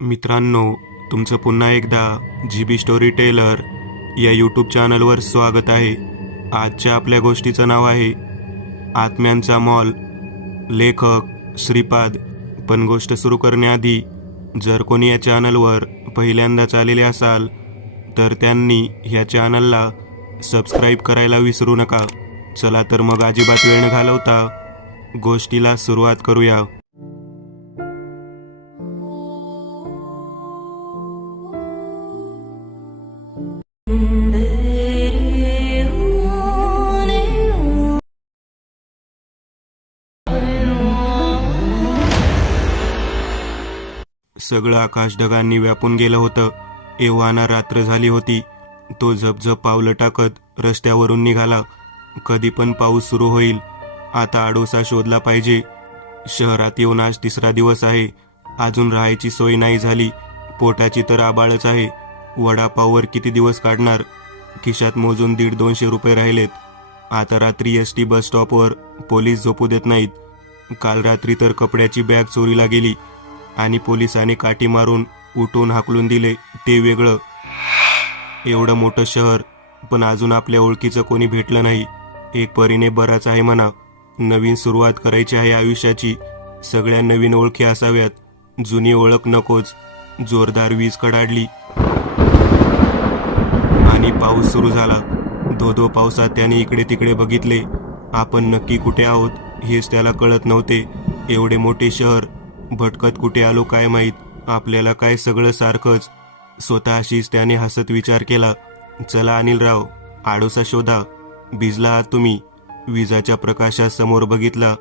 मित्रांनो, तुमचं पुन्हा एकदा GB स्टोरी टेलर या यूट्यूब चॅनलवर स्वागत आहे. आजच्या आपल्या गोष्टीचं नाव आहे आत्म्यांचा मॉल. लेखक श्रीपाद. पण गोष्ट सुरू करण्याआधी जर कोणी या चॅनलवर पहिल्यांदाच आलेले असाल तर त्यांनी ह्या चॅनलला सबस्क्राईब करायला विसरू नका. चला तर मग अजिबात वेळ न घालवता गोष्टीला सुरुवात करूया. सगळं आकाश ढगांनी व्यापून गेलं होतं. एव्हाना रात्र झाली होती. तो झपझप पावलं टाकत रस्त्यावरून निघाला. कधी पण पाऊस सुरू होईल, आता आडोसा शोधला पाहिजे. शहरात येऊन आज तिसरा दिवस आहे. अजून राहायची सोय नाही झाली. पोटाची तर आबाळच आहे. वडापाववर किती दिवस काढणार? खिशात मोजून 150-200 रुपये राहिलेत. आता रात्री ST बस स्टॉपवर पोलीस झोपू देत नाहीत. काल रात्री तर कपड्याची बॅग चोरीला गेली आणि पोलिसांनी काठी मारून उठून हाकलून दिले. ते वेगळं. एवढं मोठं शहर, पण अजून आपल्या ओळखीचं कोणी भेटलं नाही. एक परीने बराच आहे म्हणा. नवीन सुरुवात करायची आहे आयुष्याची. सगळ्या नवीन ओळखी असाव्यात, जुनी ओळख नकोच. जोरदार वीज कडाडली आणि पाऊस सुरू झाला. धो पावसात त्याने इकडे तिकडे बघितले. आपण नक्की कुठे आहोत हेच त्याला कळत नव्हते. एवढे मोठे शहर, भटकत कुठे आलो काय माहीत. आपल्याला काय सगळं सारखंच. स्वतःशीच त्याने हसत विचार केला, चला अनिलराव, आडोसा शोधा. भिजला आहात तुम्ही? विजाच्या प्रकाशात समोर बघितला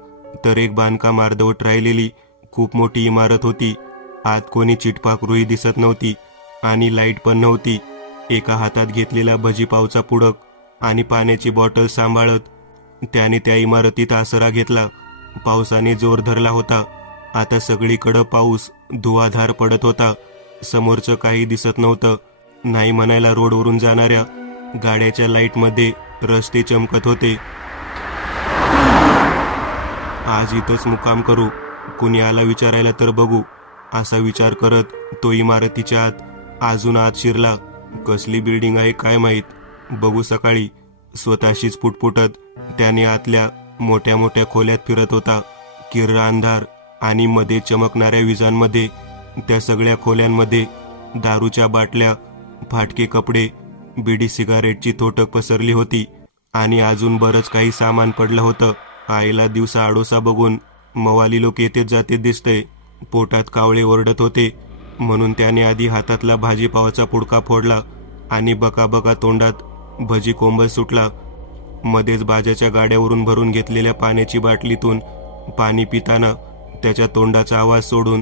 तर एक बांधकाम अर्धवट राहिलेली खूप मोठी इमारत होती. आत कोणी चिटपाखरूही दिसत नव्हती आणि लाईट पण नव्हती. एका हातात घेतलेला भजीपावचा पुडक आणि पाण्याची बॉटल सांभाळत त्याने त्या इमारतीत आसरा घेतला. पावसाने जोर धरला होता. आता सगळीकडं पाऊस धुवाधार पडत होता. समोरचं काही दिसत नव्हतं. नाही म्हणायला रोडवरून जाणाऱ्या गाड्याच्या लाईटमध्ये रस्ते चमकत होते. आज इथंच मुक्काम करू, कुणी आला विचारायला तर बघू, असा विचार करत तो इमारतीच्या अजून आत शिरला. कसली बिल्डिंग आहे काय माहीत, बघू सकाळी. स्वतःशीच पुटपुटत त्याने आतल्या मोठ्या मोठ्या खोल्यात फिरत होता. किर्रा अंधार आणि मध्ये चमकणाऱ्या विजांमध्ये त्या सगळ्या खोल्यांमध्ये दारूच्या बाटल्या, फाटके कपडे, बिडी सिगारेटची तोटक पसरली होती आणि अजून बरंच काही सामान पडलं होतं. आईला दिवसा आडोसा बघून मवाली लोक येतेच जाते दिसतंय. पोटात कावळे ओरडत होते म्हणून त्याने आधी हातातला भाजीपावाचा पुडका फोडला आणि बका तोंडात भजी कोंबल सुटला. मध्येच बाजाच्या गाड्यावरून भरून घेतलेल्या पाण्याची बाटलीतून पाणी पिताना त्याच्या तोंडाचा आवाज सोडून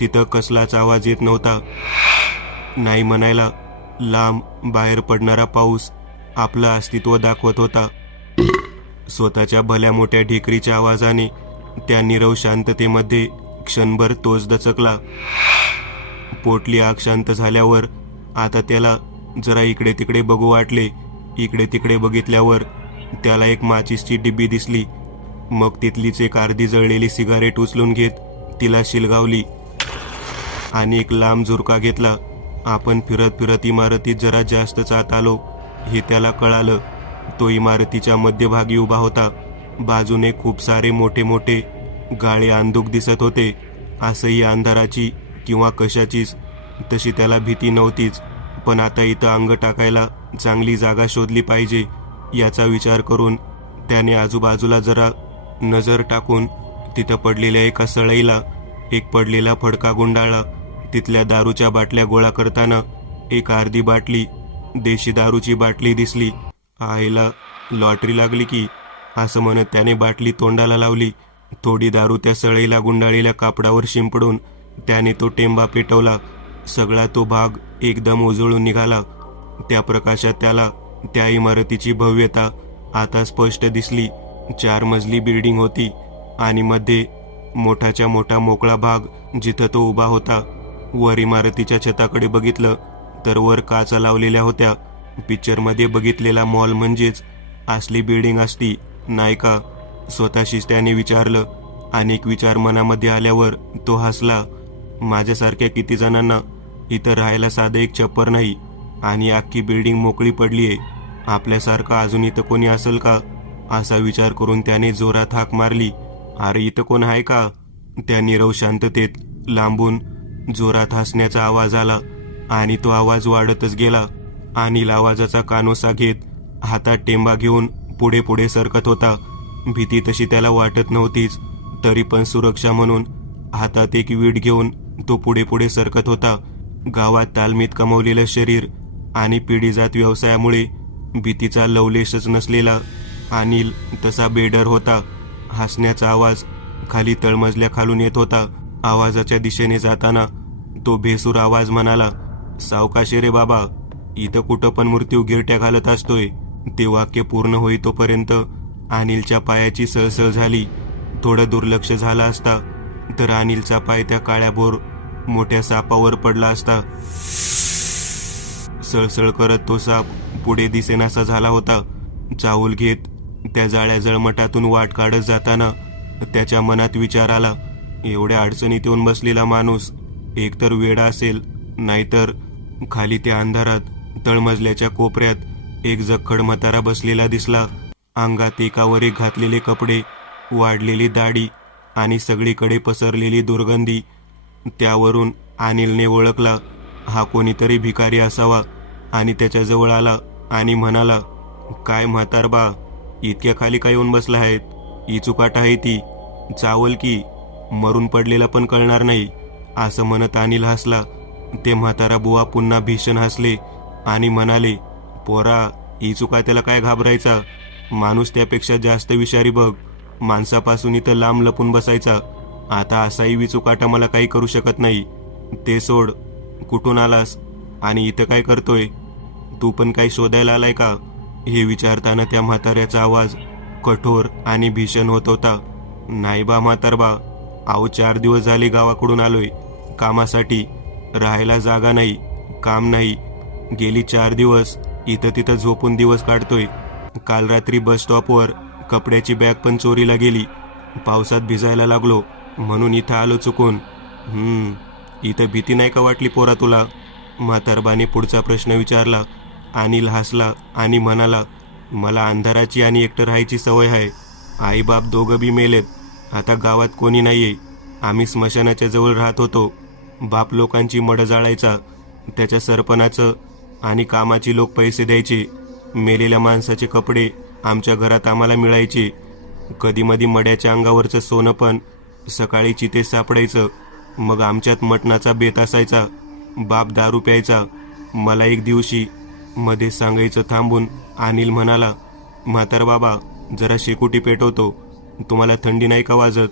तिथं कसलाच आवाज येत नव्हता. नाही म्हणायला लांब बाहेर पडणारा पाऊस आपलं अस्तित्व दाखवत होता. स्वतःच्या भल्या मोठ्या ढिकरीच्या आवाजाने त्या नीरव शांततेमध्ये क्षणभर तोच दचकला. पोटली आग शांत झाल्यावर आता त्याला जरा इकडे तिकडे बघू वाटले. इकडे तिकडे बघितल्यावर त्याला एक माचीसची डिब्बी दिसली. मग तिथलीच एक अर्धी जळलेली सिगारेट उचलून घेत तिला शिलगावली आणि एक लांब झुरका घेतला. आपण फिरत फिरत इमारतीत जरा जास्तच आत आलो हे त्याला कळालं. तो इमारतीच्या मध्यभागी उभा होता. बाजूने खूप सारे मोठे मोठे गाळे अंधूक दिसत होते. असंही अंधाराची किंवा कशाचीच तशी त्याला भीती नव्हतीच. पण आता इथं अंग टाकायला चांगली जागा शोधली पाहिजे याचा विचार करून त्याने आजूबाजूला जरा नजर टाकून तिथं पडलेल्या एका सळईला एक पडलेला फडका गुंडाळला. तिथल्या दारूच्या बाटल्या गोळा करताना एक अर्धी बाटली, देशी दारूची बाटली दिसली. आईला लॉटरी लागली की, असं म्हणत त्याने बाटली तोंडाला लावली. थोडी दारू त्या सळईला गुंडाळलेल्या कापडावर शिंपडून त्याने तो टेंबा पेटवला. सगळा तो भाग एकदम उजळून निघाला. त्या प्रकाशात त्याला त्या इमारतीची भव्यता आता स्पष्ट दिसली. 4 मजली बिल्डिंग होती आणि मध्ये मोठाच्या मोठा मोकळा भाग जिथं तो उभा होता. वर इमारतीच्या छताकडे बघितलं तर वर काचा लावलेल्या होत्या. पिक्चरमध्ये बघितलेला मॉल म्हणजेच असली बिल्डिंग असती नाही का, स्वतःशीच त्याने विचारलं. अनेक विचार मनामध्ये आल्यावर तो हसला. माझ्यासारख्या किती जणांना इथं राहायला साधं एक छप्पर नाही आणि अख्खी बिल्डिंग मोकळी पडलीये. आपल्यासारखं अजून इथं कोणी असेल का? असा विचार करून त्याने जोरात हाक मारली. अरे इथं कोण आहे का? त्या नीरव शांततेत लांबून जोरात हसण्याचा आवाज आला आणि तो आवाज वाढतच गेला. अनिल आवाजाचा कानोसा घेत हातात टेंबा घेऊन पुढे पुढे सरकत होता. भीती तशी त्याला वाटत नव्हतीच, तरी पण सुरक्षा म्हणून हातात एक वीट घेऊन तो पुढे पुढे सरकत होता. गावात तालमीत कमवलेलं शरीर आणि पिढीजात व्यवसायामुळे भीतीचा लवलेशच नसलेला अनिल तसा बेडर होता. हसण्याचा आवाज खाली तळमजल्या खालून येत होता. आवाजाच्या दिशेने जाताना तो भेसूर आवाज म्हणाला, सावकाशी रे बाबा, इथं कुठं पण मृत्यू गिरट्या घालत असतोय. ते वाक्य पूर्ण होईतोपर्यंत अनिलच्या पायाची सळसळ झाली. थोडं दुर्लक्ष झालं असता तर अनिलचा पाय त्या काळ्याभोर मोठ्या सापावर पडला असता. सळसळ करत तो साप पुढे दिसेनासा झाला होता. चाहूल घेत त्या जाळ्या जळमटातून वाट काढत जाताना त्याच्या मनात विचार आला, एवढ्या अडचणीत येऊन बसलेला माणूस एकतर वेडा असेल, नाहीतर खाली त्या अंधारात तळमजल्याच्या कोपऱ्यात एक जखड म्हातारा बसलेला दिसला. अंगात एकावर एक घातलेले कपडे, वाढलेली दाढी आणि सगळीकडे पसरलेली दुर्गंधी. त्यावरून अनिलने ओळखला हा कोणीतरी भिकारी असावा आणि त्याच्याजवळ आला आणि म्हणाला, काय म्हातारबा, इतक्या खाली काय येऊन बसला आहेत? इचुकाट आहे ती, चावल की, मरून पडलेला पण कळणार नाही. असं म्हणत अनिल हसला. ते म्हातारा बुवा पुन्हा भीषण हसले आणि म्हणाले, पोरा, इचुका त्याला काय घाबरायचा? माणूस त्यापेक्षा जास्त विषारी बघ. माणसापासून इथं लांब लपून बसायचा. आता असाही विचुकाटा मला काही करू शकत नाही. ते सोड, कुठून आलास आणि इथं काय करतोय? तू पण काही शोधायला आलाय का? हे विचारताना त्या म्हाताऱ्याचा आवाज कठोर आणि भीषण होत होता. नाही बा म्हातारबा, अहो 4 दिवस झाले गावाकडून आलोय कामासाठी. राहायला जागा नाही, काम नाही. गेली 4 दिवस इथं तिथं झोपून दिवस काढतोय. काल रात्री बस स्टॉपवर कपड्याची बॅग पण चोरीला गेली. पावसात भिजायला लागलो म्हणून इथं आलो चुकून. इथं भीती नाही का वाटली पोरा तुला? म्हातारबाने पुढचा प्रश्न विचारला. अनिल हसला आणि म्हणाला, मला अंधाराची आणि एकटं राहायची सवय आहे. आई बाप दोघं बी मेलेत. आता गावात कोणी नाहीये. आम्ही स्मशानाच्या जवळ राहत होतो. बाप लोकांची मडं जाळायचा. त्याच्या सरपणाचं आणि कामाची लोक पैसे द्यायचे. मेलेल्या माणसाचे कपडे आमच्या घरात आम्हाला मिळायचे. कधी मधी मड्याच्या अंगावरचं सोनं पण सकाळी चितेत सापडायचं. मग आमच्यात मटणाचा बेत असायचा. बाप दारू प्यायचा. मला एक दिवशी मध्ये सांगायचं थांबून अनिल म्हणाला, म्हातार बाबा, जरा शेकोटी पेटवतो. तुम्हाला थंडी नाही का वाजत?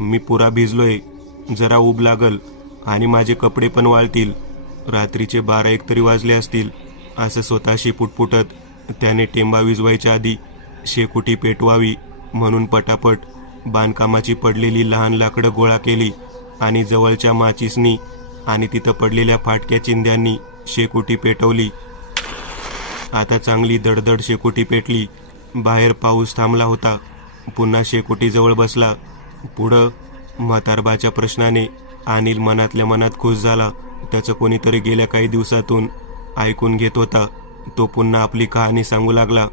मी पुरा भिजलोय. जरा ऊब लागल आणि माझे कपडे पण वाळतील. रात्रीचे 12-1 तरी वाजले असतील. असं स्वतःशी पुटपुटत त्याने टेंबा विजवायच्या आधी शेकोटी पेटवावी म्हणून पटापट बांधकामाची पडलेली लहान लाकडं गोळा केली आणि जवळच्या माचीसनी आणि तिथं पडलेल्या फाटक्या चिंध्यांनी शेकोटी पेटवली. आता चांगली दडदड शेकोटी पेटली. बाहेर पाऊस थांबला होता. पुन्हा शेकोटीजवळ बसला. पुढं म्हातारबाच्या प्रश्नाने अनिल मनातल्या मनात खुश झाला. त्याचं कोणीतरी गेल्या काही दिवसातून ऐकून घेत होता. तो पुन्हा आपली कहाणी सांगू लागला.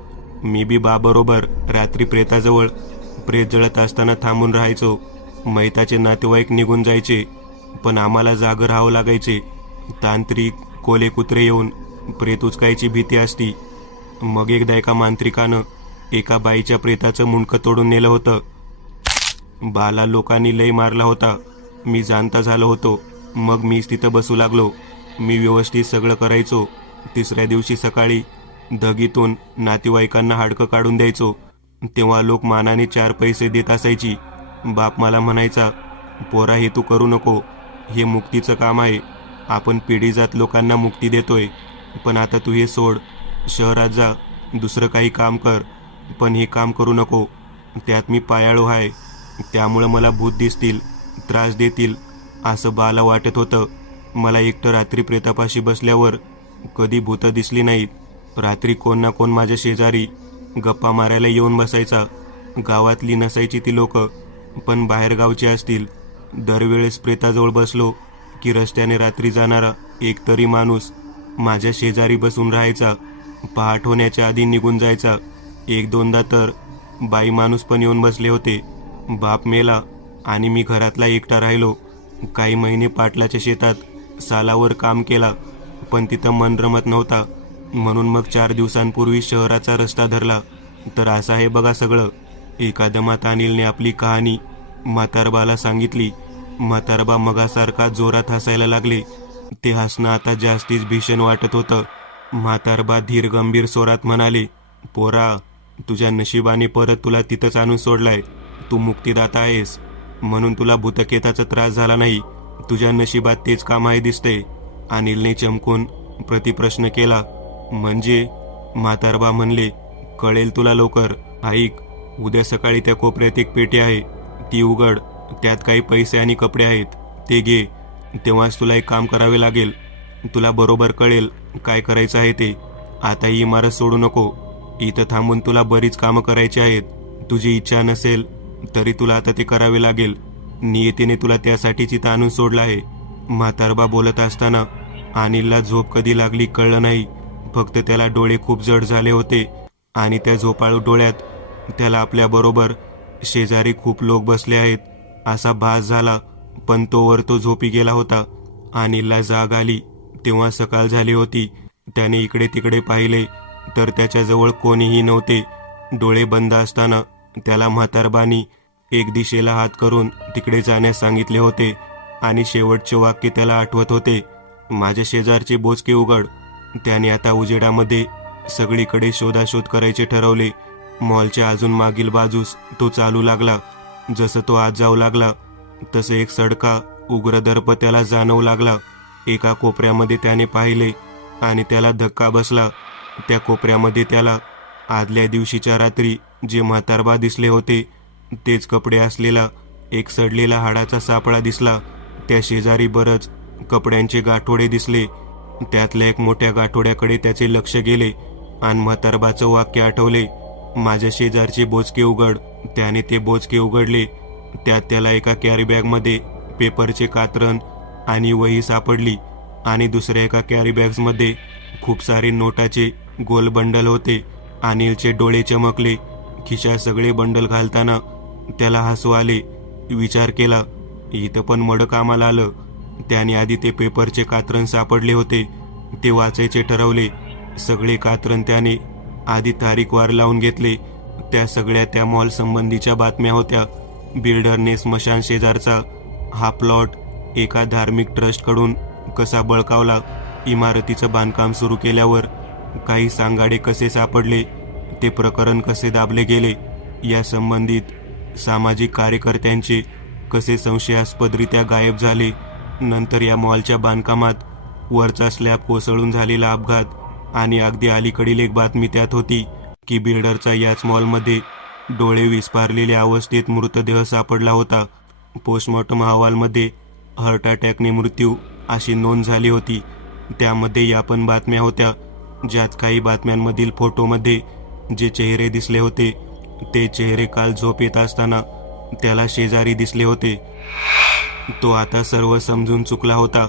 मी बी बरोबर रात्री प्रेताजवळ प्रेत जळत असताना थांबून राहायचो. मैताचे नातेवाईक निघून जायचे पण आम्हाला जागं राहावं लागायचे. तांत्रिक कोले कुत्रे येऊन प्रेत उचकायची भीती असती. मग एकदा एका मांत्रिकानं एका बाईच्या प्रेताचं मुंडकं तोडून नेलं होतं. बाला लोकांनी लई मारला होता. मी जाणता झालो होतो. मग मीच तिथं बसू लागलो. मी व्यवस्थित सगळं करायचो. 3ऱ्या दिवशी सकाळी धगीतून नातेवाईकांना हाडकं काढून द्यायचो. तेव्हा लोक मानाने 4 पैसे देत असायची. बाप मला म्हणायचा, पोरा, हे तू करू नको. हे मुक्तीचं काम आहे. आपण पिढीजात लोकांना मुक्ती देतोय. पण आता तू हे सोड. शहरात जा, दुसरं काही काम कर. पण हे काम करू नको. त्यात मी पायाळू आहे. त्यामुळं मला भूत दिसतील, त्रास देतील असं बाला वाटत होतं. मला एकटं रात्री प्रेतापाशी बसल्यावर कधी भूतं दिसली नाहीत. रात्री कोण ना कोण माझ्या शेजारी गप्पा मारायला येऊन बसायचा. गावातली नसायची ती लोक, पण बाहेरगावची असतील. दरवेळेस प्रेताजवळ बसलो की रस्त्याने रात्री जाणारा एकतरी माणूस माझ्या शेजारी बसून राहायचा. पहाट होण्याच्या आधी निघून जायचा. एक दोनदा तर बाई माणूस पण येऊन बसले होते. बाप मेला आणि मी घरातला एकटा राहिलो. काही महिने पाटलाच्या शेतात सालावर काम केला, पण तिथं मन रमत नव्हता. म्हणून मग 4 दिवसांपूर्वी शहराचा रस्ता धरला. तर असं आहे बघा सगळं. एका दमात अनिलने आपली कहाणी म्हातारबाला सांगितली. म्हातारबा मगासारखा जोरात हसायला लागले. ते हसणं आता जास्तीच भीषण वाटत होतं. म्हातारबा धीर गंभीर स्वरात म्हणाले, पोरा, तुझ्या नशिबाने परत तुला तिथंच आणून सोडलाय. तू मुक्तिदाता आहेस, म्हणून तुला भूतकेताचा त्रास झाला नाही. तुझ्या नशिबात तेच काम आहे दिसतंय. अनिलने चमकून प्रतिप्रश्न केला. म्हणजे? म्हातारबा म्हणले, कळेल तुला लवकर. ऐक, उद्या सकाळी त्या कोपऱ्यात एक पेटी आहे, ती उघड. त्यात काही पैसे आणि कपडे आहेत, ते घे. तेव्हाच तुला एक काम करावे लागेल. तुला बरोबर कळेल काय करायचं आहे ते. आता ही इमारत सोडू नको. इथं थांबून तुला बरीच कामं करायची आहेत. तुझी इच्छा नसेल तरी तुला आता ते करावे लागेल. नियतीने तुला त्यासाठीच इथं आणून सोडलं आहे. म्हातारबा बोलत असताना अनिलला झोप कधी लागली कळलं नाही. फक्त त्याला डोळे खूप जड झाले होते आणि त्या झोपाळू डोळ्यात त्याला आपल्याबरोबर शेजारी खूप लोक बसले आहेत असा भास झाला. पण तोवर तो झोपी गेला होता. अनिलला जाग आली तेव्हा सकाळ झाली होती. त्याने इकडे तिकडे पाहिले तर त्याच्याजवळ कोणीही नव्हते. डोळे बंद असताना त्याला म्हातारबानी एक दिशेला हात करून तिकडे जाण्यास सांगितले होते आणि शेवटचे वाक्य त्याला आठवत होते, माझ्या शेजारचे बोचके उघड. त्याने आता उजेडामध्ये सगळीकडे शोधाशोध करायचे ठरवले. मॉलच्या अजून मागील बाजूस तो चालू लागला. जसं तो आत जाऊ लागला तसं एक सडका उग्र दर्प त्याला जाणवू लागला. एका कोपऱ्यामध्ये त्याने पाहिले आणि त्याला धक्का बसला. त्या कोपऱ्यामध्ये त्याला आदल्या दिवशीच्या रात्री जे म्हातारबा दिसले होते तेच कपडे असलेला एक सडलेला हाडाचा सापळा दिसला. त्या शेजारी बरंच कपड्यांचे गाठोडे दिसले. त्यातल्या एक मोठ्या गाठोड्याकडे त्याचे लक्ष गेले आणि म्हातारबाचं वाक्य आठवले, माझ्या शेजारचे बोचके उघड. त्याने ते बोचके उघडले. त्यात त्याला एका कॅरीबॅगमध्ये पेपरचे कात्रण आणि वही सापडली आणि दुसऱ्या एका कॅरीबॅग्समध्ये खूप सारे नोटाचे गोल बंडल होते. अनिलचे डोळे चमकले. खिशात सगळे बंडल घालताना त्याला हसू आले. विचार केला, इथं पण मड कामाला आलं. त्याने आधी ते पेपरचे कात्रण सापडले होते ते वाचायचे ठरवले. सगळे कात्रण त्याने आधी तारीखवार लावून घेतले. त्या सगळ्या त्या मॉल संबंधीच्या बातम्या होत्या. बिल्डरने स्मशान शेजारचा हा प्लॉट एका धार्मिक ट्रस्टकडून कसा बळकावला, इमारतीचं बांधकाम सुरू केल्यावर काही सांगाडे कसे सापडले, ते प्रकरण कसे दाबले गेले, या संबंधित सामाजिक कार्यकर्त्यांचे कसे संशयास्पदरित्या गायब झाले. नंतर या मॉलच्या बांधकामात वरचा स्लॅब कोसळून झालेला अपघात आणि अगदी अलीकडील एक बातमी त्यात होती की बिल्डरचा याच मॉलमध्ये डोळे विस्फारलेल्या अवस्थेत मृतदेह सापडला होता. पोस्टमॉर्टम अहवालमध्ये हार्ट अटॅकने मृत्यू अशी नोंद झाली होती. त्यामध्ये या पण बातम्या होत्या, ज्यात काही बातम्यांमधील फोटोमध्ये जे चेहरे दिसले होते ते चेहरे काल झोप येत असताना त्याला शेजारी दिसले होते. तो आता सर्व समजून चुकला होता.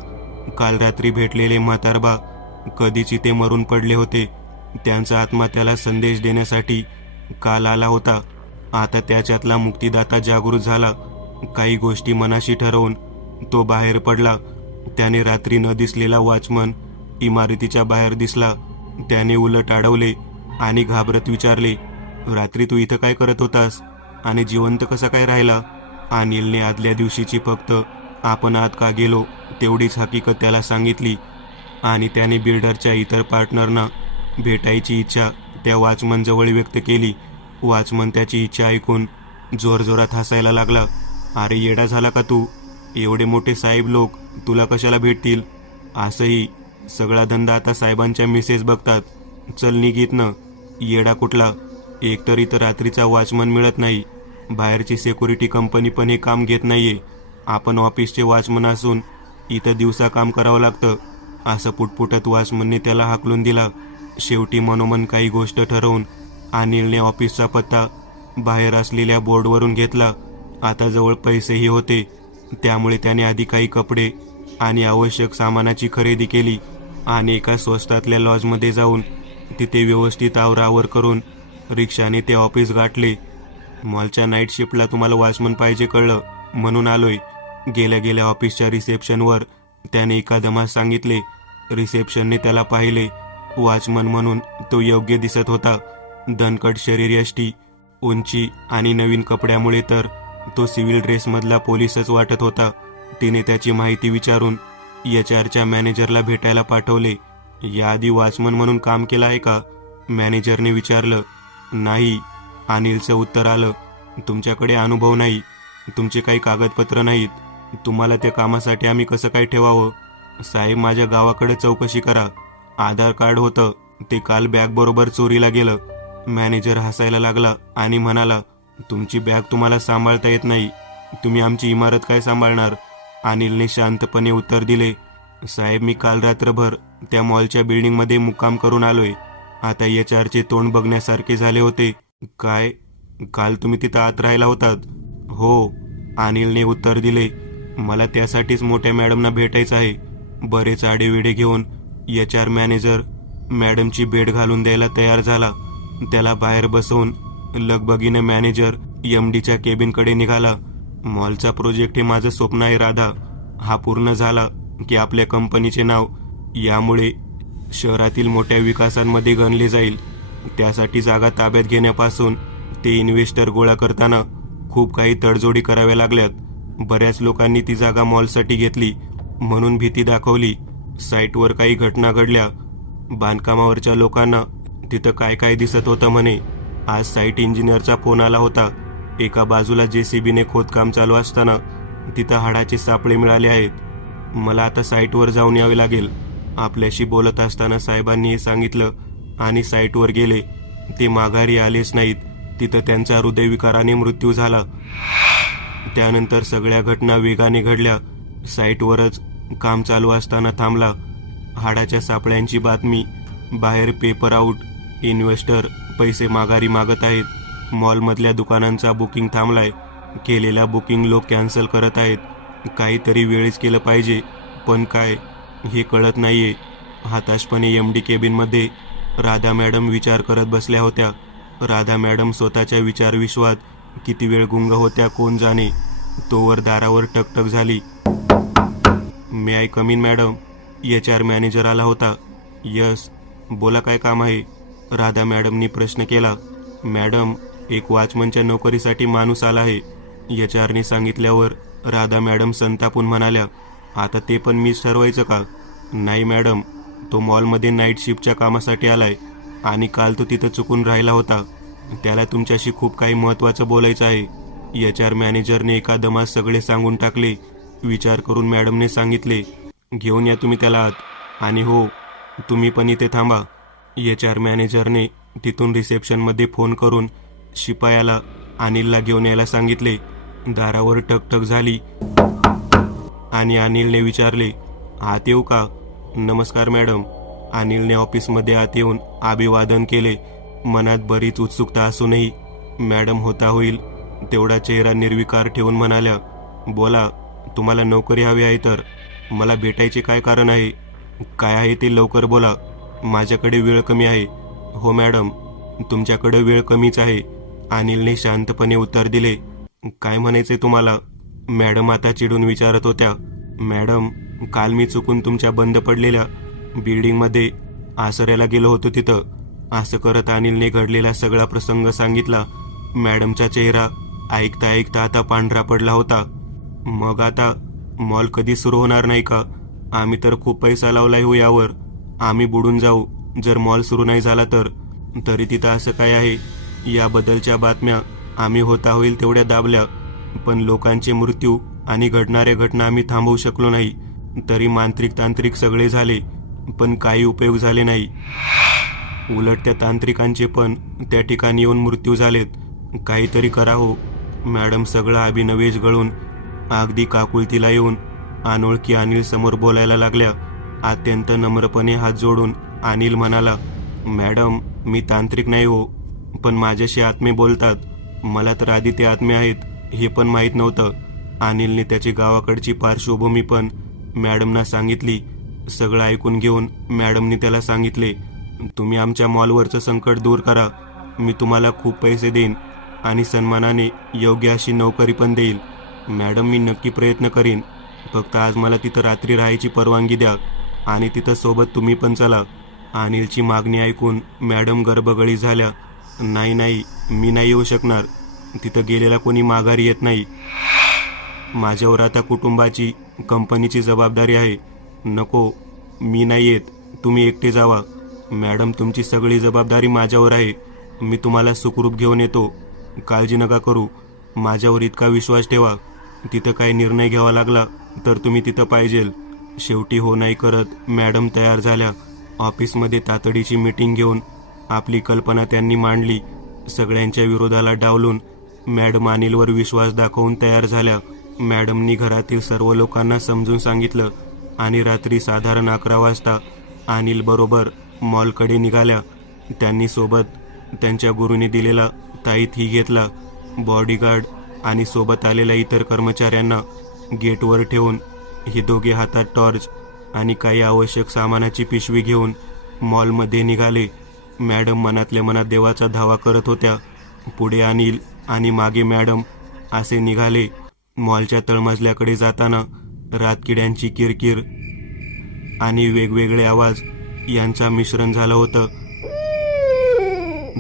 काल रात्री भेटलेले म्हातारबा कधीच ते मरून पडले होते. त्यांचा आत्मा त्याला संदेश देण्यासाठी काल आला होता. आता त्याच्यातला मुक्तिदाता जागृत झाला. काही गोष्टी मनाशी ठरवून तो बाहेर पडला. त्याने रात्री न दिसलेला वॉचमन इमारतीच्या बाहेर दिसला. त्याने उलट अडवले आणि घाबरत विचारले, रात्री तू इथं काय करत होतास आणि जिवंत कसा काय राहिला? अनिलने आदल्या दिवशीची फक्त आपण आत का गेलो तेवढीच हकीकत त्याला सांगितली आणि त्याने बिल्डरच्या इतर पार्टनरना भेटायची इच्छा त्या वॉचमनजवळ व्यक्त केली. वॉचमन त्याची इच्छा ऐकून जोरजोरात हसायला लागला. अरे येडा झाला का तू? एवढे मोठे साहेब लोक तुला कशाला भेटतील? असंही सगळा धंदा आता साहेबांच्या मिसेस बघतात. चल निघित न. येडा कुठला? एकतरी तर रात्रीचा वॉचमन मिळत नाही. बाहेरची सिक्युरिटी कंपनी पण हे काम घेत नाहीये. आपण ऑफिसचे वॉचमन असून इथं दिवसा काम करावं लागतं. असं पुटपुटत वॉचमनने त्याला हाकलून दिला. शेवटी मनोमन काही गोष्ट ठरवून अनिलने ऑफिसचा पत्ता बाहेर असलेल्या बोर्डवरून घेतला. आता जवळ पैसेही होते, त्यामुळे त्याने आधी काही कपडे आणि आवश्यक सामानाची खरेदी केली आणि एका स्वस्तातल्या लॉजमध्ये जाऊन तिथे व्यवस्थित आवरावर करून रिक्षाने ते ऑफिस गाठले. मॉलच्या नाईट शिफ्टला तुम्हाला वॉचमन पाहिजे कळलं, म्हणून आलोय. गेल्या गेल्या ऑफिसच्या रिसेप्शनवर त्याने एका दमात सांगितले. रिसेप्शनने त्याला पाहिले. वॉचमन म्हणून तो योग्य दिसत होता. दणकट शरीरयष्टी, उंची आणि नवीन कपड्यामुळे तर तो सिव्हिल ड्रेसमधला पोलीसच वाटत होता. तिने त्याची माहिती विचारून HR च्या मॅनेजरला भेटायला पाठवले. याआधी वॉचमन म्हणून काम केलं आहे का, मॅनेजरने विचारलं. नाही, अनिलचं उत्तर आलं. तुमच्याकडे अनुभव नाही, तुमचे काही कागदपत्र नाहीत. तुम्हाला त्या कामासाठी आम्ही कसं काय ठेवावं? साहेब, माझ्या गावाकडे चौकशी करा. आधार कार्ड होतं, ते काल बॅग बरोबर चोरीला गेलं. मॅनेजर हसायला लागला आणि म्हणाला, तुमची बॅग तुम्हाला सांभाळता येत नाही, तुम्ही आमची इमारत काय सांभाळणार? अनिलने शांतपणे उत्तर दिले. साहेब, मी काल रात्रभर त्या मॉलच्या बिल्डिंगमध्ये मुक्काम करून आलोय. आता HR चे तोंड बघण्यासारखे झाले होते. काय, काल तुम्ही तिथं आत राहिला होतात? हो, अनिलने उत्तर दिले. मला त्यासाठीच मोठ्या मॅडमना भेटायचं आहे. बरेच आडेवेडे घेऊन HR मॅनेजर मॅडमची भेट घालून द्यायला तयार झाला. त्याला बाहेर बसवून लगबगीने मॅनेजर MDच्या केबिनकडे निघाला. मॉलचा प्रोजेक्ट हे माझं स्वप्न आहे राधा. हा पूर्ण झाला की आपल्या कंपनीचे नाव यामुळे शहरातील मोठ्या विकासांमध्ये गणले जाईल. त्यासाठी जागा ताब्यात घेण्यापासून ते इन्व्हेस्टर गोळा करताना खूप काही तडजोडी कराव्या लागल्यात. बऱ्याच लोकांनी ती जागा मॉलसाठी घेतली म्हणून भीती दाखवली. साईटवर काही घटना घडल्या. बांधकामावरच्या लोकांना तिथं काय काय दिसत होतं म्हणे. आज साईट इंजिनियरचा फोन आला होता. एका बाजूला JCBने खोदकाम चालू असताना तिथं हाडाचे सापळे मिळाले आहेत. मला आता साईटवर जाऊन यावे लागेल. आपल्याशी बोलत असताना साहेबांनी हे सांगितलं आणि साईटवर गेले. ते माघारी आलेच नाहीत. तिथं त्यांचा हृदयविकाराने मृत्यू झाला. त्यानंतर सगळ्या घटना वेगाने घडल्या. साईटवरच काम चालू असताना थांबला. हाडाच्या सापळ्यांची बातमी. बाहेर पेपर आउट. इन्व्हेस्टर पैसे माघारी मागत आहेत. मॉलमधल्या दुकानांचा बुकिंग थांबलाय. केलेल्या बुकिंग लोक कॅन्सल करत आहेत. काहीतरी वेळीच केलं पाहिजे, पण काय हे कळत नाहीये. हताशपणे MD केबिनमध्ये राधा मॅडम विचार करत बसल्या होत्या. राधा मॅडम स्वतःच्या विचारविश्वात किती वेळ गुंग होत्या कोण जाणे. तोवर दारावर टकटक झाली. May I come in madam? HR manager आला होता. यस, बोला, काय काम आहे? राधा मॅडमनी प्रश्न केला. मॅडम, एक वॉचमनच्या नोकरीसाठी माणूस आला आहे, HRने सांगितल्यावर राधा मॅडम संतापून म्हणाल्या. आता ते पण मीच ठरवायचं का? नाही मॅडम, तो मॉलमध्ये नाईट शिफ्टच्या कामासाठी आलाय आणि काल तो तिथं चुकून राहिला होता. त्याला तुमच्याशी खूप काही महत्त्वाचं बोलायचं आहे. HR मॅनेजरने एका दमात सगळे सांगून टाकले. विचार करून मॅडमने सांगितले, घेऊन या तुम्ही त्याला आत. आणि हो, तुम्ही पण इथे थांबा. HR मॅनेजरने तिथून रिसेप्शनमध्ये फोन करून शिपायाला अनिलला घेऊन यायला सांगितले. दारावर टकटक झाली आणि अनिलने विचारले, आत येऊ का? नमस्कार मॅडम. अनिलने ऑफिसमध्ये आत येऊन अभिवादन केले. मनात बरीच उत्सुकता असूनही मॅडम होता होईल तेवढा चेहरा निर्विकार ठेवून म्हणाल्या, बोला, तुम्हाला नोकरी हवी आहे तर मला भेटायचे काय कारण आहे? काय आहे ते लवकर बोला, माझ्याकडे वेळ कमी आहे. हो मॅडम, तुमच्याकडे वेळ कमीच आहे, अनिलने शांतपणे उत्तर दिले. काय म्हणायचे तुम्हाला? मॅडम आता चिडून विचारत होत्या. मॅडम, काल मी चुकून तुमच्या बंद पडलेल्या बिल्डिंगमध्ये आसऱ्याला गेलो होतो तिथं. असं करत अनिलने घडलेला सगळा प्रसंग सांगितला. मॅडमचा चेहरा ऐकता ऐकता आता पांढरा पडला होता. मग आता मॉल कधी सुरू होणार नाही का? आम्ही तर खूप पैसा लावलाय हो यावर. आम्ही बुडून जाऊ जर मॉल सुरू नाही झाला तर. तरी तिथं असं काय आहे? याबद्दलच्या बातम्या आम्ही होता होईल तेवढ्या दाबल्या, पण लोकांचे मृत्यू आणि घडणाऱ्या घटना आम्ही थांबवू शकलो नाही. तरी मांत्रिक तांत्रिक सगळे झाले, पण काही उपयोग झाले नाही. उलट त्या तांत्रिकांचे पण त्या ठिकाणी येऊन मृत्यू झालेत. काहीतरी करा हो. मॅडम सगळा अभिनवेश गळून अगदी काकुळतीला येऊन अनोळखी अनिल समोर बोलायला लागल्या. अत्यंत नम्रपणे हात जोडून अनिल म्हणाला, मॅडम, मी तांत्रिक नाही हो, पण माझ्याशी आत्मे बोलतात. मला तर आधी ते आत्मे आहेत हे पण माहीत नव्हतं. अनिलने त्याची गावाकडची पार्श्वभूमी पण मॅडमना सांगितली. सगळं ऐकून घेऊन मॅडमनी त्याला सांगितले, तुम्ही आमच्या मॉलवरचं संकट दूर करा. मी तुम्हाला खूप पैसे देईन आणि सन्मानाने योग्य अशी नोकरी पण देईल. मॅडम, मी नक्की प्रयत्न करीन. फक्त आज मला तिथं रात्री राहायची परवानगी द्या आणि तिथं सोबत तुम्ही पण चला. अनिलची मागणी ऐकून मॅडम गर्भगळी झाल्या. नाही नाही, मी नाही येऊ शकणार. तिथं गेलेला कोणी माघारी येत नाही. माझ्यावर आता कुटुंबाची, कंपनीची जबाबदारी आहे. नको, मी नाही येत. तुम्ही एकटे जावा. मॅडम, तुमची सगळी जबाबदारी माझ्यावर आहे. मी तुम्हाला सुखरूप घेऊन येतो. काळजी नका करू. माझ्यावर इतका विश्वास ठेवा. तिथं काही निर्णय घ्यावा लागला तर तुम्ही तिथं पाहिजेल. शेवटी हो नाही करत मॅडम तयार झाल्या. ऑफिसमध्ये तातडीची मीटिंग घेऊन आपली कल्पना त्यांनी मांडली. सगळ्यांच्या विरोधाला डावलून मॅडम अनिलवर विश्वास दाखवून तयार झाल्या. मॅडमनी घरातील सर्व लोकांना समजून सांगितलं आणि रात्री साधारण 11 वाजता अनिल बरोबर मॉलकडे निघाल्या. त्यांनी सोबत त्यांच्या गुरूने दिलेला ताईतही घेतला. बॉडीगार्ड आणि सोबत आलेल्या इतर कर्मचाऱ्यांना गेटवर ठेवून हे दोघे हातात टॉर्च आणि काही आवश्यक सामानाची पिशवी घेऊन मॉलमध्ये निघाले. मॅडम मनातल्या मनात देवाचा धावा करत होत्या. पुढे अनिल आणि मागे मॅडम असे निघाले. मॉलच्या तळमजल्याकडे जाताना रातकिड्यांची किरकिर आणि वेगवेगळे आवाज यांचा मिश्रण झालं होतं.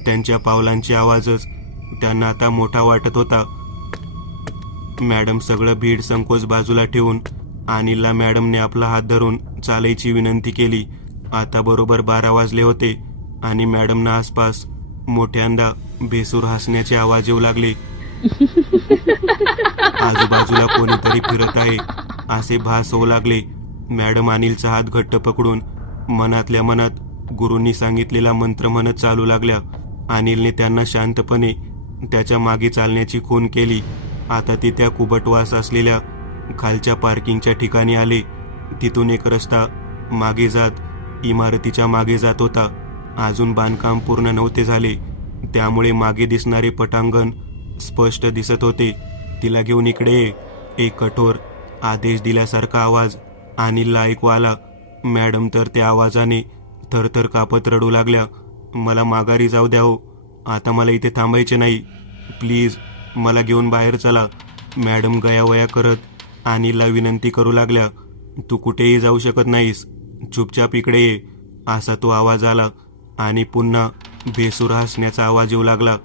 त्यांच्या पावलांचे आवाजच त्यांना आता मोठा वाटत होता. मॅडम सगळं भीड संकोच बाजूला ठेवून अनिलला मॅडमने आपला हात धरून चालायची विनंती केली. आता बरोबर 12 वाजले होते आणि मॅडमना आसपास मोठ्यांदा बेसूर हसण्याचे आवाज येऊ लागले. आजूबाजूला कोणीतरी फिरत आहे असे भास होऊ लागले. मॅडम अनिलचा हात घट्ट पकडून मनातल्या मनात गुरूंनी सांगितलेला मंत्र म्हणत चालू लागल्या. अनिलने त्यांना शांतपणे त्याच्या मागे चालण्याची खूण केली. आता ते त्या कुबटवास असलेल्या खालच्या पार्किंगच्या ठिकाणी आले. तिथून एक रस्ता मागे जात इमारतीच्या मागे जात होता. अजून बांधकाम पूर्ण नव्हते झाले, त्यामुळे मागे दिसणारे पटांगण स्पष्ट दिसत होते. तिला घेऊन इकडे ये, एक कठोर आदेश दिल्यासारखा आवाज अनिलला ऐकू आला. मॅडम तर त्या आवाजाने थरथर कापत रडू लागल्या. मला माघारी जाऊ द्या हो. आता मला इथे थांबायचे नाही. प्लीज मला घेऊन बाहेर चला. मॅडम गयावया करत अनिलला विनंती करू लागल्या. तू कुठेही जाऊ शकत नाहीस. चुपचाप इकडे ये. असा तो आवाज आला आणि पुन्हा बेसूर हसण्याचा आवाज येऊ लागला.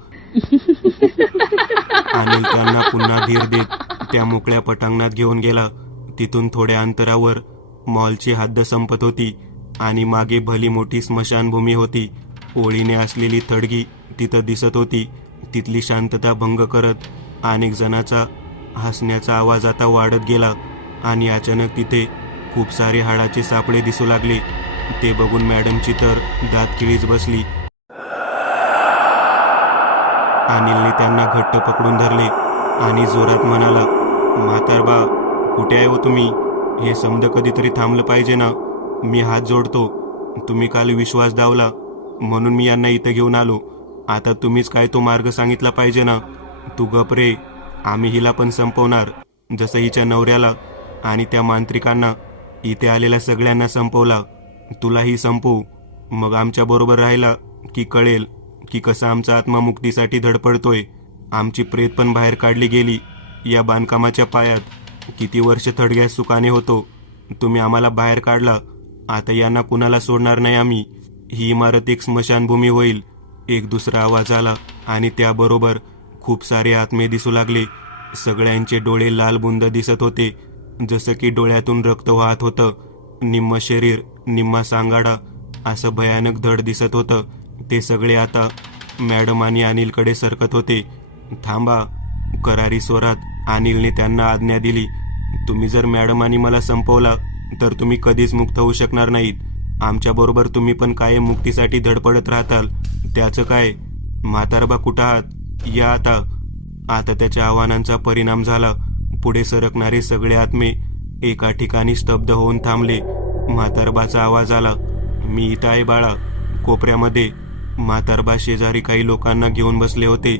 अनिल त्यांना पुन्हा धीर देत त्या मोकळ्या पटांगणात घेऊन गेला. तिथून थोड्या अंतरावर मॉलची हद्द संपत होती आणि मागे भली मोठी स्मशानभूमी होती. ओळीने असलेली थडगी तिथं दिसत होती. तिथली शांतता भंग करत अनेक जणांचा हसण्याचा आवाज आता वाढत गेला आणि अचानक तिथे खूप सारे हाडाचे सापळे दिसू लागले. ते बघून मॅडमची तर दातखिळीच बसली. अनिलने त्यांना घट्ट पकडून धरले आणि जोरात म्हणाला, म्हातारबा, कुठे आहे हो तुम्ही? हे समज कधीतरी थांबलं पाहिजे ना. मी हात जोडतो. तुम्ही काल विश्वास दावला म्हणून मी यांना इथं घेऊन आलो. आता तुम्हीच काय तो मार्ग सांगितला पाहिजे ना. तू गप रे. आम्ही हिला पण संपवणार, जसं हिच्या नवऱ्याला आणि त्या मांत्रिकांना, इथे आलेल्या सगळ्यांना संपवला. तुलाही संपवू. मग आमच्या बरोबर राहिला की कळेल की कसा आमचा आत्मा मुक्तीसाठी धडपडतोय. आमची प्रेत पण बाहेर काढली गेली या बांधकामाच्या पायात. किती वर्ष थडग्यात सुखाने होतो. तुम्ही आम्हाला बाहेर काढला. आता यांना कुणाला सोडणार नाही आम्ही. ही इमारत एक स्मशानभूमी होईल. एक दुसरा आवाज आला आणि त्याबरोबर खूप सारे आत्मे दिसू लागले. सगळ्यांचे डोळे लाल बुंद दिसत होते, जसं की डोळ्यातून रक्त वाहत होतं. निम्म शरीर निम्मा सांगाडा असं भयानक धड दिसत होतं. ते सगळे आता मॅडम आणि अनिलकडे सरकत होते. थांबा, करारी स्वरात अनिलने त्यांना आज्ञा दिली. तुम्ही जर मॅडम आणि मला संपवला तर तुम्ही कधीच मुक्त होऊ शकणार नाहीत. आमच्याबरोबर तुम्ही पण कायम मुक्तीसाठी धडपडत राहताल. त्याचं काय? म्हातारबा कुठं आहात? या आता. आता त्याच्या आव्हानांचा परिणाम झाला. पुढे सरकणारे सगळे आत्मे एका ठिकाणी स्तब्ध होऊन थांबले. म्हातारबाचा आवाज आला, मी इथं आहे बाळा, कोपऱ्यामध्ये. म्हातारबा शेजारी काही लोकांना घेऊन बसले होते.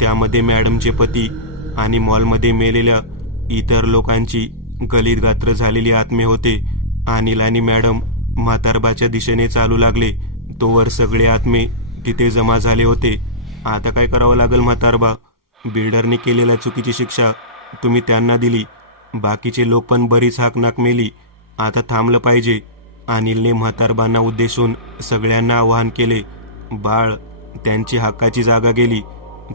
त्यामध्ये मॅडमचे पती आणि मॉलमध्ये मेलेल्या इतर लोकांची गलीत गात्र झालेली आत्मे होते. अनिल आणि मॅडम म्हातारबाच्या दिशेने चालू लागले. तोवर सगळे आत्मे तिथे जमा झाले होते. आता काय करावं लागेल म्हातारबा? बिल्डरने केलेल्या चुकीची शिक्षा तुम्ही त्यांना दिली. बाकीचे लोक पण बरीच हाकनाक मेली. आता थांबलं पाहिजे. अनिलने म्हातारबांना उद्देशून सगळ्यांना आवाहन केले. बाळ, त्यांची हक्काची जागा गेली.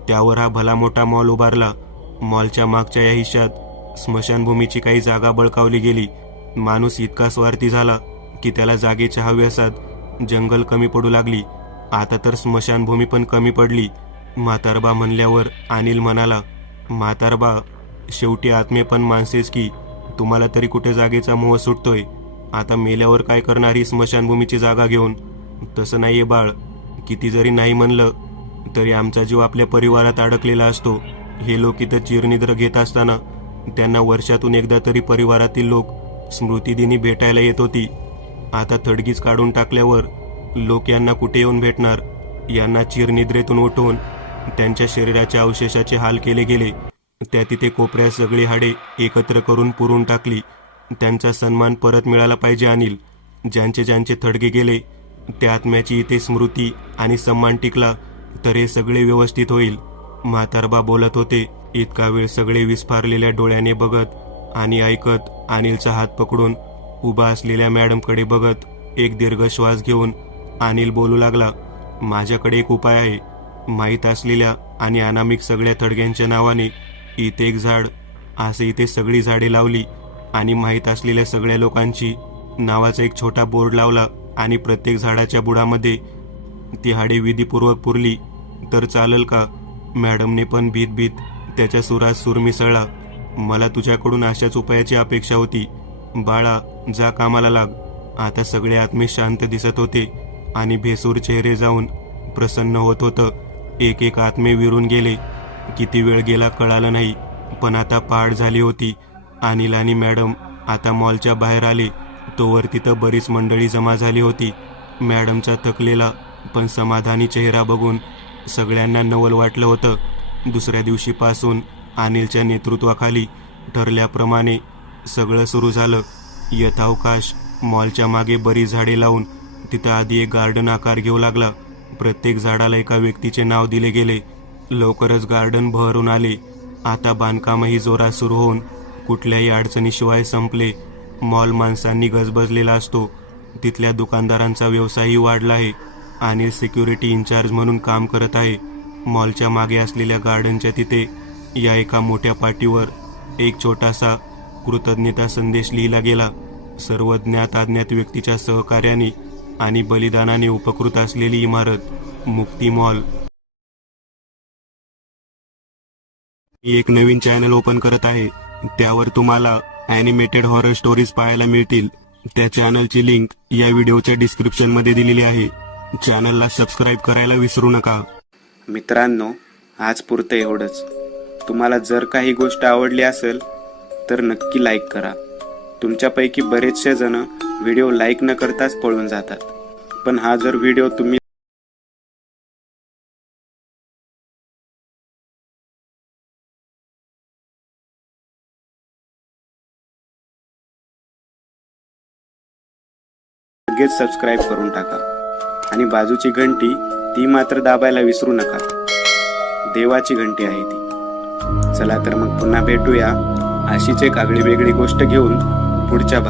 त्यावर हा भला मोठा मॉल उभारला. मॉलच्या मागच्या या हिश्श्यात स्मशानभूमीची काही जागा बळकावली गेली. माणूस इतका स्वार्थी झाला की त्याला जागेच्या हव्यासात जंगल कमी पडू लागली. आता तर स्मशानभूमी पण कमी पडली. म्हातारबा म्हणल्यावर अनिल म्हणाला, म्हातारबा, शेवटी आत्मे पण माणसेच की. तुम्हाला तरी कुठे जागेचा मोह सुटतोय? आता मेल्यावर काय करणार ही स्मशानभूमीची जागा घेऊन? तसं नाहीये बाळ. किती जरी नाही म्हणलं तरी आमचा जीव आपल्या परिवारात अडकलेला असतो. हे लोक इथं चिरनिद्र घेत असताना त्यांना वर्षातून एकदा तरी परिवारातील लोक स्मृतिदिनी भेटायला येत होती. आता थडगीच काढून टाकल्यावर लोक यांना कुठे येऊन भेटणार? यांना चिरनिद्रेतून उठवून त्यांच्या शरीराच्या अवशेषाचे हाल केले गेले. त्या तिथे कोपऱ्यात सगळी हाडे एकत्र करून पुरून टाकली. त्यांचा सन्मान परत मिळाला पाहिजे अनिल. ज्यांचे ज्यांचे थडगे गेले त्या आत्म्याची इथे स्मृती आणि सन्मान टिकला तर हे सगळे व्यवस्थित होईल. म्हातारबा बोलत होते. इतका वेळ सगळे विस्फारलेल्या डोळ्याने बघत आणि ऐकत अनिलचा हात पकडून उभा असलेल्या मॅडमकडे बघत एक दीर्घ श्वास घेऊन अनिल बोलू लागला, माझ्याकडे एक उपाय आहे. माहीत असलेल्या आणि अनामिक सगळ्या थडग्यांच्या नावाने इथे एक झाड, असे इथे सगळी झाडे लावली आणि माहीत असलेल्या सगळ्या लोकांची नावाचा एक छोटा बोर्ड लावला आणि प्रत्येक झाडाच्या बुडामध्ये ती हाडे विधीपूर्वक पुरली तर चालेल का? मॅडमने पण भीत भीत त्याच्या सुरात सूर मिसळला. मला तुझ्याकडून अशाच उपायाची अपेक्षा होती. बाळा, जा कामाला लाग. आता सगळे आत्मे शांत दिसत होते आणि भेसूर चेहरे जाऊन प्रसन्न होत होतं. एक एक आत्मे विरून गेले. किती वेळ गेला कळालं नाही, पण आता पहाट झाली होती. अनिल आणि मॅडम आता मॉलच्या बाहेर आले. तोवर तिथं बरीच मंडळी जमा झाली होती. मॅडमचा थकलेला पण समाधानी चेहरा बघून सगळ्यांना नवल वाटलं होतं. दुसऱ्या दिवशीपासून अनिलच्या नेतृत्वाखाली ठरल्याप्रमाणे सगळं सुरू झालं. यथावकाश मॉलच्या मागे बरीच झाडे लावून तिथं आधी एक गार्डन आकार घेऊ लागला. प्रत्येक झाडाला एका व्यक्तीचे नाव दिले गेले. लवकरच गार्डन बहरून आले. आता बांधकामही जोरात सुरू होऊन कुठल्याही अडचणीशिवाय संपले. मॉल माणसांनी गजबजलेला असतो. तिथल्या दुकानदारांचा व्यवसायही वाढला आहे. अनिल सिक्युरिटी इन्चार्ज म्हणून काम करत आहे. मॉलच्या मागे असलेल्या गार्डनच्या तिथे या एका मोठ्या पाटीवर एक छोटासा कृतज्ञता संदेश लिहिला गेला. सर्व ज्ञात अज्ञात व्यक्तीच्या सहकार्याने आणि बलिदानाने उपकृत असलेली इमारत मुक्ती मॉल. एक नवीन चॅनल ओपन करत आहे. त्यावर तुम्हाला ॲनिमेटेड हॉरर स्टोरीज पाहायला मिळतील. त्या चॅनलची लिंक या व्हिडिओच्या डिस्क्रिप्शन मध्ये दिलेली आहे. चॅनलला सबस्क्राईब करायला विसरू नका. मित्रांनो, आज पुरतं एवढंच. तुम्हाला जर काही गोष्ट आवडली असेल तर नक्की लाईक करा. तुमच्यापैकी बरेचसे जण व्हिडिओ लाईक न करताच पळून जातात. पण हा जर व्हिडिओ तुम्ही लगेच सबस्क्राईब करून टाका आणि बाजूची घंटी ती मात्र दाबायला विसरू नका. देवाची घंटी आहे ती. चला तर मग पुन्हा भेटूया अशीच एक आगळी वेगळी गोष्ट घेऊन पुढच्या